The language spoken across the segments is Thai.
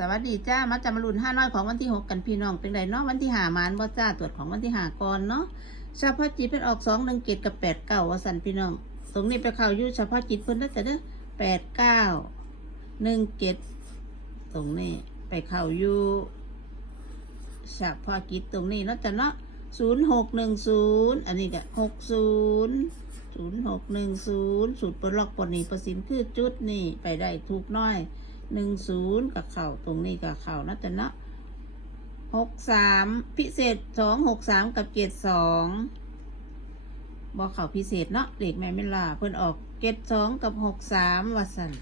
สวัสดีจ้ามาจำมารุนห้าน้อยของวันที่หกกันพี่น้องเป็นไรเนาะวันที่หามานบ่จ้าตรวจของวันที่หาก่อนเนาะเฉพาะจิตเป็นออกสองหนึ่งเกตกับแปดเก้าว่าสันพี่น้องตรงนี้ไปเข้ายู่เฉพาะจิตเพิ่นได้แต่เด้อแปดเก้าหนึ่งเกตตรงนี้ไปเข้ายู่เฉพาะจิตตรงนี้เนาะจ้ะเนาะศูนย์หกหนึ่งศูนย์อันนี้ก็หกศูนย์ศูนย์หกหนึ่งศูนย์สูตรปลล็อกปลนีประสินคือจุดนี่ไปได้ถูกน้อย หนึ่งศูนย์กับเข่าตรงนี้กับเข่านะจ๊ะเนาะหกสามพิเศษสองหกสามกับเจ็ดสองบอกเข่าพิเศษเนาะเด็กแม่ไม่ลาเพิ่นออกเจ็ดสองกับหกสามวัสัน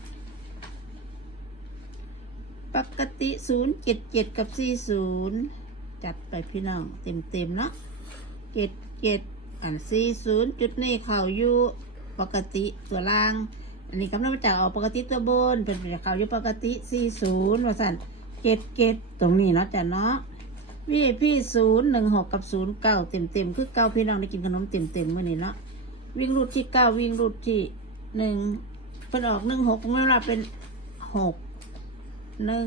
ปกติศูนย์เจ็ดเจ็ดกับสี่ศูนย์จัดไปพี่น้องเต็มเต็มเนาะเจ็ดเจ็ดอันสี่ศูนย์จุดนี้เข่าอยู่ปกติตัวล่าง อันนี้กำลังมาจากออกปกติตัวบน เป็นเขาอยู่ปกติ40ว่าสั่นเกตเกตตรงนี้เนาะจ้ะเนาะวีพี่ศูนย์หนึ่งหกกับศูนย์เก้าเต็มเต็มคือเก้าพี่น้องได้กินขนมเต็มเต็มๆมื่อนี้เนาะวิ่งรูดที่เก้าวิ่งรูดที่หนึ่งเป็นออกหนึ่งหกไม่ว่าเป็นหกหนึ่ง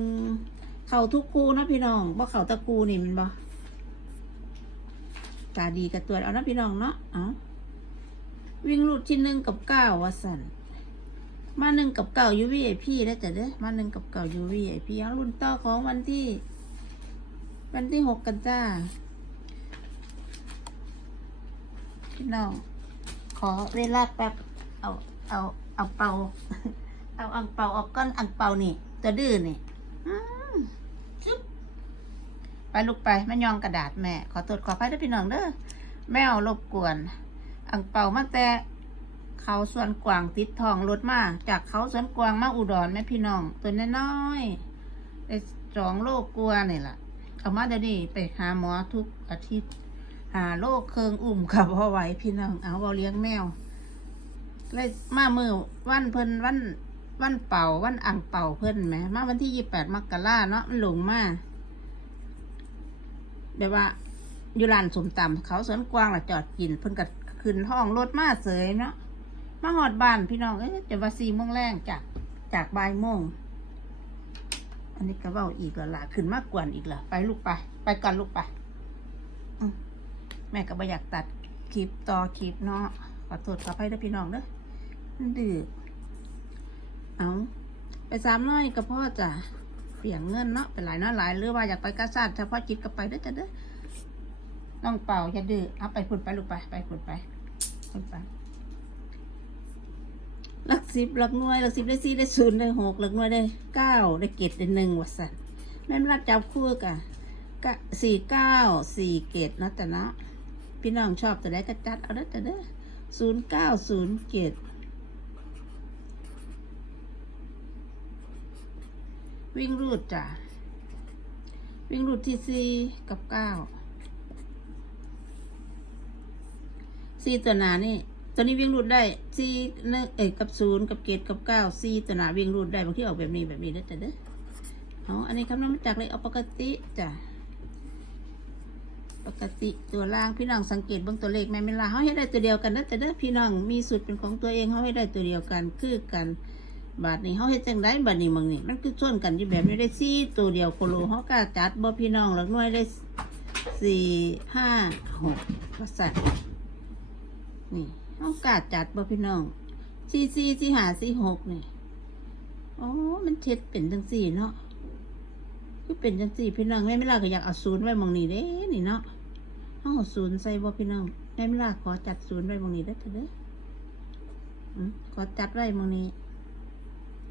เข่าทุกคู่นะพี่น้องบ่เข่าตะกูนี่มันบ่ตาดีกับตัวเอานะพี่น้องเนาะเอาวิ่งรูดที่หนึ่งกับเก้าว่าสั่น มาหนึ่งกับเก่ายูวีไอพีได้แต่เด้อมาหนึ่งกับเก่ายูวีไอพีรุ่นต่อของวันที่ วันที่หกกันจ้าพี่น้องขอเวลาแป๊บเอาเอาเอาเป่าเอาอังเป่าออกก้อนอังเป่านี่ตัวดื้อนี่อืมจุ๊บไปลูกไปแม่ยองกระดาษแม่ ขอตรวจขอไปด้วยพี่น้องเด้อแม่เอารบกวน อังเป่ามาแต่ เขาสวนกวางติดทองรถมาจากเขาสวนกวางมาอุดรแม่พี่น้อง ตัวน้อยๆได้สองโลกกลัวนี่แหละเอามาเดี๋ยวนี้ไปหาหมอทุกอาทิตย์ หาโรคเคืองอุ่มกับพอไหวพี่น้องเอาเอาเลี้ยงแมวเลยมามือวันเพิ่นวันวันเป่าวันอ่างเป่าเพิ่นไหมมาวันที่ยี่แปดมกราเนาะมันหลงมาแบบว่าอยู่ร้านสมตำเขาสวนกวางละจอดกินเพิ่นก็ขึ้นห้องรถมาเสยเนาะ มาหอดบ้านพี่น้องเอ้ยจะว่าสี่โมงแรงจากจากบ่ายโมง อันนี้ก็เว้าอีกและล่ะขึ้นมากกวนอีกละไปลูกไป ไปกันลูกไปแม่ก็บ่อยากตัดคลิปต่อคลิปเนาะขอโทษขออภัยด้วยพี่น้องเด้อดื้อเอาไปสามน้อยก็พ่อจ้ะเปียงเงินเนาะไปหลายเนาะหลายหรือว่าอยากไปกระซาดเฉพาะจิตก็ไปเด้อจ้ะเด้อน้องเป่าอย่าดื้อเอาไปพุ่นไปลูกไปไปพุ่นไปพุ่นไป หลักสิบหลักหน่วยหลักสิบได้สี่ได้ศูนย์ได้หกหลักหน่วยได้เก้าได้เกตได้หนึ่งวัสันแม่นรัดจับคู่กะกะสี่เก้าสี่เกตนะแต่นะพี่น้องชอบแต่ได้ก็จัดเอาได้แต่เด้อศูนย์เก้าศูนย์เกตวิ่งรูดจ้ะวิ่งรูดที่สี่กับเก้าสี่ตัวหนานี่ ตัวนี้วิ่งรูดได้สี่เนเอกกับศูนย์กับเกตกับเก้าสี่ตัวหนาวิ่งรูดได้บางที่ออกแบบนี้แบบนี้ได้แต่เด้อเอาอันนี้คำนวณมาจากเลยเอาปกติจ้ะปกติตัวล่างพี่น้องสังเกตบางตัวเลขแม่เวลาเขาให้ได้ตัวเดียวกันนะแต่เด้อพี่น้องมีสูตรเป็นของตัวเองเขาให้ได้ตัวเดียวกันคือกันบาทนี้เขาให้จังได้บาทนี้มึงนี่มันคือส่วนกันอยู่แบบนี้ได้สี่ตัวเดียวโคโลเขากล้าจัดบ่พี่น้องหลักหน่วยได้สี่ห้าหกว่าสัตว์นี่ เอากาดจัดบ่พี่น้องสี่สี่สี่หาสี่หกนี่อ๋อมันเท็ดเป็นจังสี่เนาะคือเป็นจังสี่พี่น้องแม่ไม่ลาก็อยากเอาศูนย์ไว้มองนี้เด้นี่เนาะเอาศูนย์ใส่บ่พี่น้องแม่ไม่ลาขอจัดศูนย์ไว้มองนี้ได้เถอะเด้อขอจัดไว้มองนี้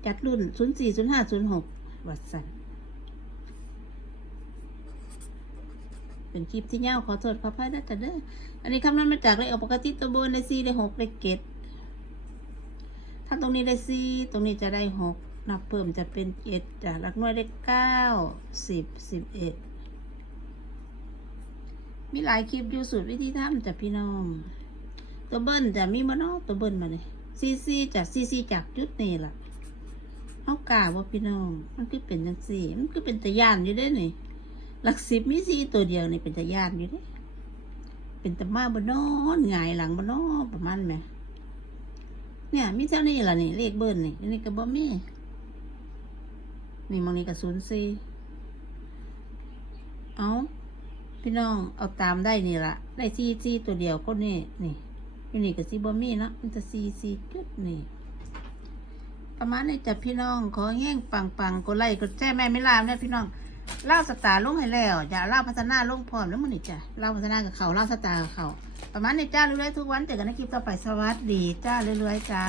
จัดรุ่นศูนย์สี่ศูนย์ห้าศูนย์หกวัดสัน เป็นคลิปที่เงาขอโทษขออภัยได้แต่เด้ออันนี้คำนวณมาจากเลขปกติตัวบนได้สี่ได้หกได้เกตถ้าตรงนี้ได้สี่ตรงนี้จะได้หกนับเพิ่มจะเป็นเจ็ดจ้ะหลักหน่วยได้เก้าสิบสิบเอ็ดมีหลายคลิปอยู่สูตรวิธีทำจ้ะพี่น้อง ตัวเบิ้ลจะมีมานตัวเบิ้ลมาเลยซีซีจากซีซีจากจุดนี้ล่ะเอากาว่าพี่น้อง มันคือเป็นจังสี่ มันคือเป็นตะยานอยู่ได้นี่ หลักสิบมีสี่ตัวเดียวนี่เป็นตะยานอยู่เด้เป็นตะมาบนนอนหงายหลังบนนอนประมาณไหมเนี่ยมีเท่านี้ล่ะนี่เลขเบิ้ลนี่นนี้ก็บ่มีนี่มองนี้กับศูนย์สี่เอาพี่น้องเอาตามได้นี่ละได้ซีซีตัวเดียวก็นี่นี่อยู่นี่กับซีบอมี่เนาะมันจะซีซีจุดนี่ ประมาณนี้จ้ะพี่น้องขอแห้งปังปังกดไลค์กดแจ้แม่ไม่ลามนะพี่น้อง เล่าสตาร์ลงให้แล้วจะเล่าพัฒนาลงพร้อมแล้วมันนี่จ้ะเล่าพัฒนากับเขาเล่าสตาร์กับเขาประมาณนี้จ้าเรื่อยๆทุกวันเจอกันในคลิปต่อไปสวัสดีจ้าเรื่อยๆจ้า